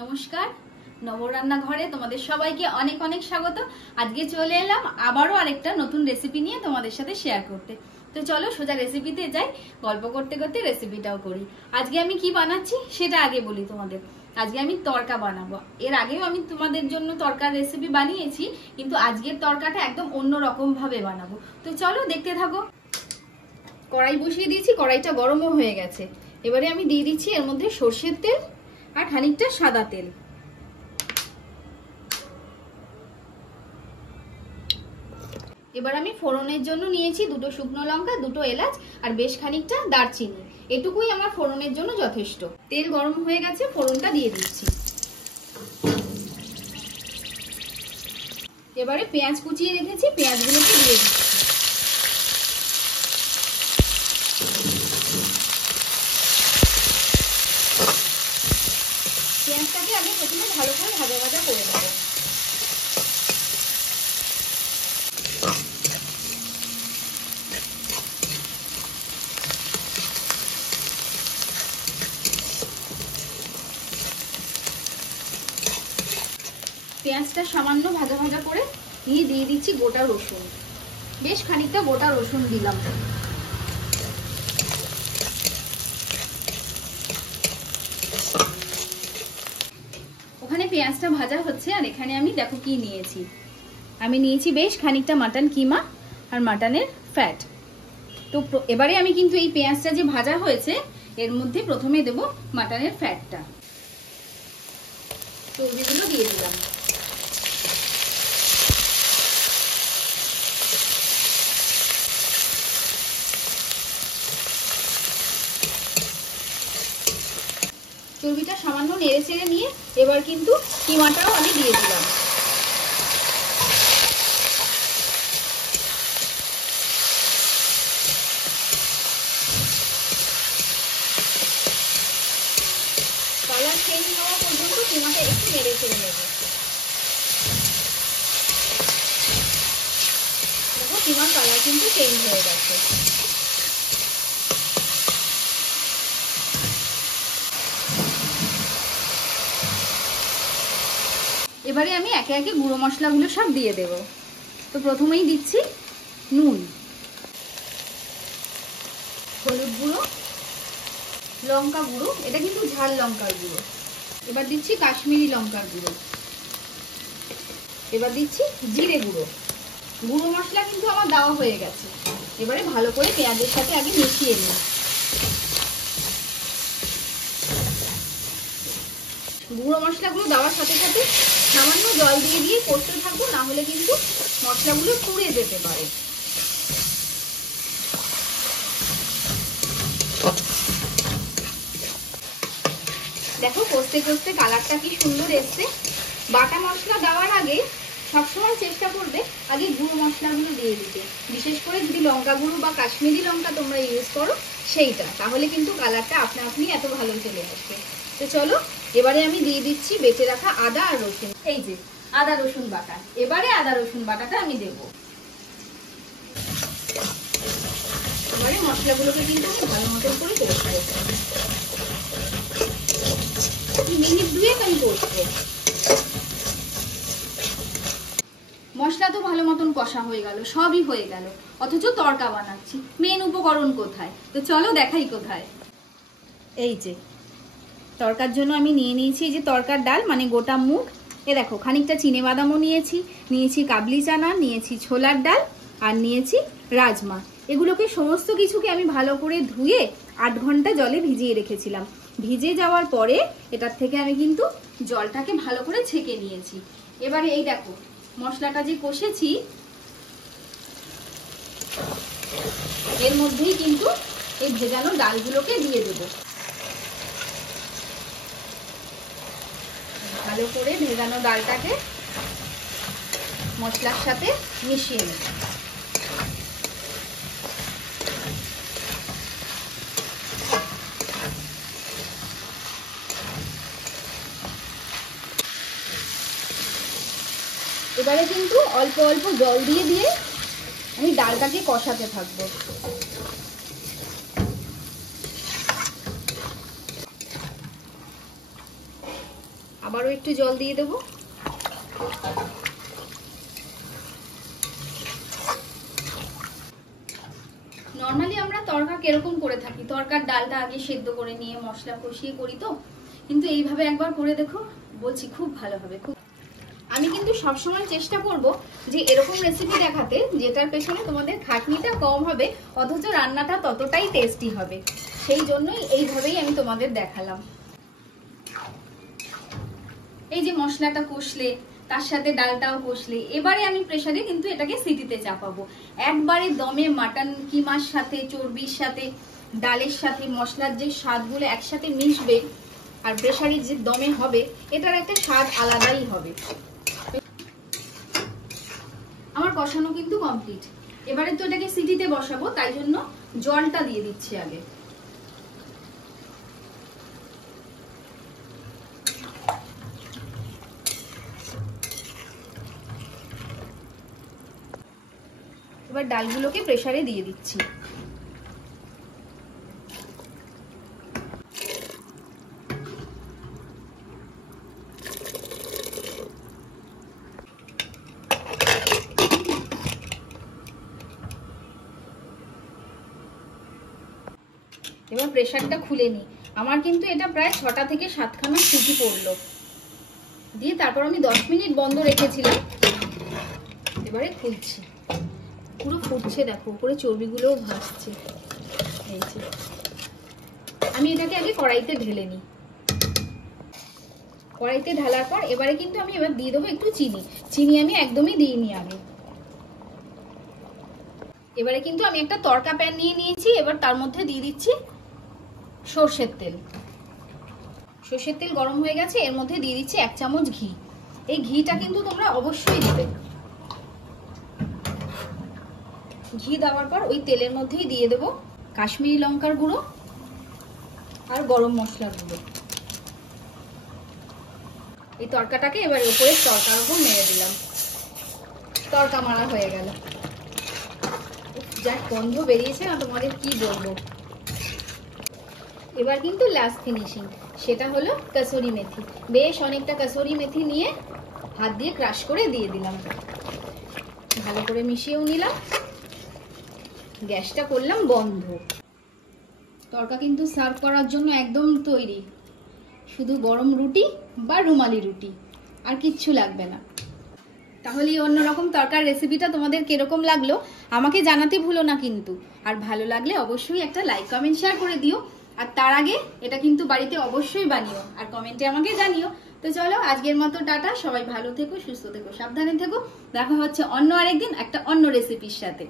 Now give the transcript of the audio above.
নমস্কার, নবরান্নাঘরে তোমাদের সবাইকে অনেক অনেক স্বাগত। আজকে চলে এলাম আবারও আরেকটা নতুন রেসিপি নিয়ে তোমাদের সাথে শেয়ার করতে। তো চলো সোজা রেসিপিতে যাই, গল্প করতে করতে রেসিপিটাও করি। আজকে আমি কি বানাচ্ছি সেটা আগে বলি তোমাদের। আজকে আমি তড়কা বানাবো। এর আগেও আমি তোমাদের জন্য তড়কার রেসিপি বানিয়েছি, কিন্তু আজকের তড়কাটা একদম অন্য রকম ভাবে বানাবো। তো চলো দেখতে থাকো। কড়াই বসিয়ে দিয়েছি, কড়াইটা গরমও হয়ে গেছে। এবারে আমি দিয়ে দিচ্ছি এর মধ্যে সর্ষের তেল আর খানিকটা সাদা তেল। এবার আমি ফোড়নের জন্য নিয়েছি দুটো শুকনো লঙ্কা, দুটো এলাচ আর বেশ খানিকটা দারচিনি। এটুকুই আমার ফোড়নের জন্য যথেষ্ট। তেল গরম হয়ে গেছে, ফোড়নটা দিয়ে দিচ্ছি। এবারে পেঁয়াজ কুচিয়ে রেখেছি, পেঁয়াজগুলোকে দিয়ে দিচ্ছি। পেঁয়াজটাকে আগে প্রথমে ভালো করে ভাজা ভাজা করে নেব। পেঁয়াজটা সামান্য ভাজা ভাজা করে নিয়ে দিয়ে দিচ্ছি গোটা রসুন। বেশ খানিকটা গোটা রসুন দিলাম। ওখানে পেঁয়াজটা ভাজা হচ্ছে আর এখানে আমি দেখো কি নিয়েছি। আমি নিয়েছি বেশ খানিকটা মাটন কিমা আর মাটনের ফ্যাট। তো এবারে আমি কিন্তু এই পেঁয়াজটা যে ভাজা হয়েছে এর মধ্যে প্রথমে দেব মাটনের ফ্যাটটা। চর্বিগুলো দিয়ে দিলাম। চর্বিটা সামান্য নেড়ে চেড়ে নিয়ে এবার কিন্তু কিমাটাও আমি দিয়ে দিলাম। কালার চেঞ্জ হওয়া পর্যন্ত কিমাটা একটু নেড়ে চেড়ে নেব। দেখো কিমার কালার কিন্তু চেঞ্জ হয়ে গেছে। এবারে আমি একে একে গুঁড়ো মশলাগুলো সব দিয়ে দেব। তো প্রথমেই দিচ্ছি নুন, হলুদ গুঁড়ো, লঙ্কা গুঁড়ো, এটা কিন্তু ঝাল লঙ্কার গুঁড়ো। এবার দিচ্ছি কাশ্মীরি লঙ্কার গুঁড়ো। এবার দিচ্ছি জিরে গুঁড়ো। গুঁড়ো মশলা কিন্তু আমার দেওয়া হয়ে গেছে। এবারে ভালো করে পেঁয়াজের সাথে আগে মিশিয়ে নিই। গুঁড়ো মশলাগুলো দেওয়ার সাথে সাথে সামান্য জল দিয়ে দিয়ে কষতে থাকবো, না হলে কিন্তু মশলাগুলো পুড়ে যেতে পারে। দেখো কষতে কষতে কালারটা কি সুন্দর এসছে। বাটা মশলা দেওয়ার আগে সবসময় চেষ্টা করবে আগে গুঁড়ো মশলাগুলো দিয়ে দিতে। বিশেষ করে যদি লঙ্কা গুঁড়ো বা কাশ্মীরি লঙ্কা তোমরা ইউজ করো সেইটা, তাহলে কিন্তু কালারটা আপনা আপনি এত ভালো চলে আসবে। তো চলো এবারে আমি দিয়ে দিচ্ছি বেটে রাখা আদা আর রসুন। এই যে আদা রসুন বাটা, এবারে আদা রসুন বাটাটা আমি দেব। এবারে মশলাগুলোকে কিন্তু ভালো মতন করে কষবো। মিনিট দুয়েক আমি কষবো। মশলা তো ভালো মতন কষা হয়ে গেল, সবই হয়ে গেল, অথচ তড়কা বানাচ্ছি। মেন উপকরণ কোথায়? তো চলো দেখাই কোথায়। এই যে তড়কার জন্য আমি নিয়ে নিয়েছি এই যে তড়কার ডাল, মানে গোটা মুগ। এ দেখো খানিকটা চিনেবাদামও নিয়েছি, নিয়েছি কাবলি চানা, নিয়েছি ছোলার ডাল আর নিয়েছি রাজমা। এগুলোকে সমস্ত কিছুকে আমি ভালো করে ধুয়ে 8 ঘন্টা জলে ভিজিয়ে রেখেছিলাম। ভিজে যাওয়ার পরে এটার থেকে আমি কিন্তু জলটাকে ভালো করে ছেঁকে নিয়েছি। এবারে এই দেখো মশলাটা যে কষেছি এর মধ্যেই কিন্তু এই ভেজানো ডালগুলোকে দিয়ে দেবো। ভালো করে ভেজানো ডালটাকে মশলার সাথে মিশিয়ে নেব। এবারে কিন্তু অল্প অল্প জল দিয়ে দিয়ে আমি ডালটাকে কষাতে থাকবো। আবারও একটু জল দিয়ে দেবো। নর্মালি আমরা তরকা কিরকম করে থাকি, তরকার ডালটা আগে সেদ্ধ করে নিয়ে মশলা কষিয়ে করি তো, কিন্তু এইভাবে একবার করে দেখো, বলছি খুব ভালো হবে। খুব আমি কিন্তু সবসময় চেষ্টা করব যে এরকম রেসিপি দেখাতে যেটার পেছনে তোমাদের খাটনিটা কম হবে অথচ রান্নাটা ততটাই টেস্টি হবে, সেই জন্যই এইভাবেই আমি তোমাদের দেখালাম। এই যে মশলাটা কষলে তার সাথে ডালটাও কষলে, এবারে আমি প্রেসারে কিন্তু এটাকে সিটিতে চাপাবো। একবারে দমে মাটন কিমার সাথে, চর্বির সাথে, ডালের সাথে মশলার যে স্বাদগুলো একসাথে মিশবে আর প্রেসারে যে দমে হবে, এটার একটা স্বাদ আলাদাই হবে। আমার কষানো কিন্তু কমপ্লিট। এবারে তো এটাকে সিটিতে বসাবো, তাই জন্য জলটা দিয়ে দিচ্ছি আগে। এবার ডালগুলোকে প্রেসারে দিয়ে দিচ্ছি। এবার প্রেসারটা খুলে নিই। আমার কিন্তু এটা প্রায় 6টা থেকে 7খানা সিটি পড়লো, দিয়ে তারপর আমি 10 মিনিট বন্ধ রেখেছিলাম। এবারে খুলছি, পুরো ফুটছে দেখো, উপরে চর্বিগুলোও ভাসছে। এই যে আমি এটাকে আগে কড়াইতে ঢেলে নিই। কড়াইতে ঢালার পর এবারে কিন্তু আমি এবার দিয়ে দেবো একটু চিনি। চিনি আমি একদমই দিইনি আগে। এবারে কিন্তু আমি একটা তড়কা প্যান নিয়ে নিয়েছি, এবার তার মধ্যে দিয়ে দিচ্ছি সর্ষের তেল। সর্ষের তেল গরম হয়ে গেছে, এর মধ্যে দিয়ে দিচ্ছি 1 চামচ ঘি। এই ঘিটা কিন্তু তোমরা অবশ্যই দিবে। ঘি দেওয়ার পর ওই তেলের মধ্যেই দিয়ে দেবো কাশ্মীরি লঙ্কার গুঁড়ো আর গরম মশলার গুঁড়ো। এই তরকাটাকে এবার উপরে তরকার উপর মেরে দিলাম। তরকা মারা হয়ে গেল। যা গন্ধ বেরিয়েছে না, তোমাদের কি বলবো। এবার কিন্তু লাস্ট ফিনিশিং, সেটা হলো কসুরি মেথি। বেশ অনেকটা কসুরি মেথি নিয়ে হাত দিয়ে ক্রাশ করে দিয়ে দিলাম। ভালো করে মিশিয়েও নিলাম। গ্যাসটা করলাম বন্ধ। তরকা কিন্তু সার্ভ করার জন্য একদম তৈরি। শুধু গরম রুটি বা রুমালি রুটি, আর কিচ্ছু লাগবে না। তাহলে অন্যরকম তরকার রেসিপিটা তোমাদের কিরকম লাগলো আমাকে জানাতে ভুলো না কিন্তু। আর ভালো লাগলে অবশ্যই একটা লাইক কমেন্ট শেয়ার করে দিও। আর তার আগে এটা কিন্তু বাড়িতে অবশ্যই বানিও আর কমেন্টে আমাকে জানিও। তো চলো আজকের মতো টাটা, সবাই ভালো থেকো, সুস্থ থেকো, সাবধানে থেকো। দেখা হচ্ছে অন্য আরেকদিন একটা অন্য রেসিপির সাথে।